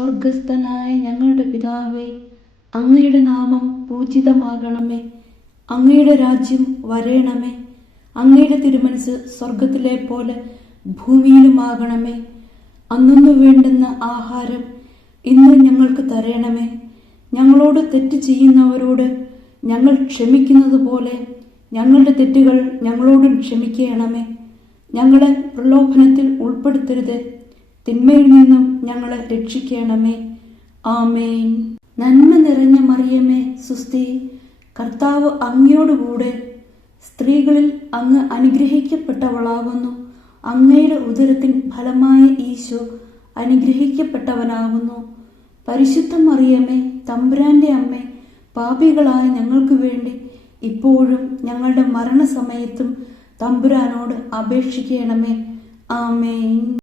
സ്വർഗസ്ഥനായ ഞങ്ങളുടെ പിതാവേ, അങ്ങയുടെ നാമം പൂജിതമാകണമേ. അങ്ങയുടെ രാജ്യം വരേണമേ. അങ്ങയുടെ തിരുമനസ് സ്വർഗത്തിലെ പോലെ ഭൂമിയിലുമാകണമേ. അന്നു വേണ്ടുന്ന ആഹാരം ഇന്ന് ഞങ്ങൾക്ക് തരണമേ. ഞങ്ങളോട് തെറ്റ് ചെയ്യുന്നവരോട് ഞങ്ങൾ ക്ഷമിക്കുന്നത് പോലെ ഞങ്ങളുടെ തെറ്റുകൾ ഞങ്ങളോടും ക്ഷമിക്കണമേ. ഞങ്ങളെ പ്രലോഭനത്തിൽ ഉൾപ്പെടുത്തരുത്, തിന്മയിൽ നിന്നും ഞങ്ങളെ രക്ഷിക്കണമേ. ആമേൻ. നന്മ നിറഞ്ഞ മറിയമേ, സുസ്തി, കർത്താവ് അങ്ങയോടുകൂടെ സ്ത്രീകളിൽ അങ്ങ് അനുഗ്രഹിക്കപ്പെട്ടവളാകുന്നു. അങ്ങയുടെ ഉദരത്തിൻ ഫലമായ ഈശോ അനുഗ്രഹിക്കപ്പെട്ടവനാകുന്നു. പരിശുദ്ധ മറിയമേ, തമ്പുരാന്റെ അമ്മേ, പാപികളായ ഞങ്ങൾക്ക് വേണ്ടി ഇപ്പോഴും ഞങ്ങളുടെ മരണസമയത്തും തമ്പുരാനോട് അപേക്ഷിക്കണമേ. ആമേൻ.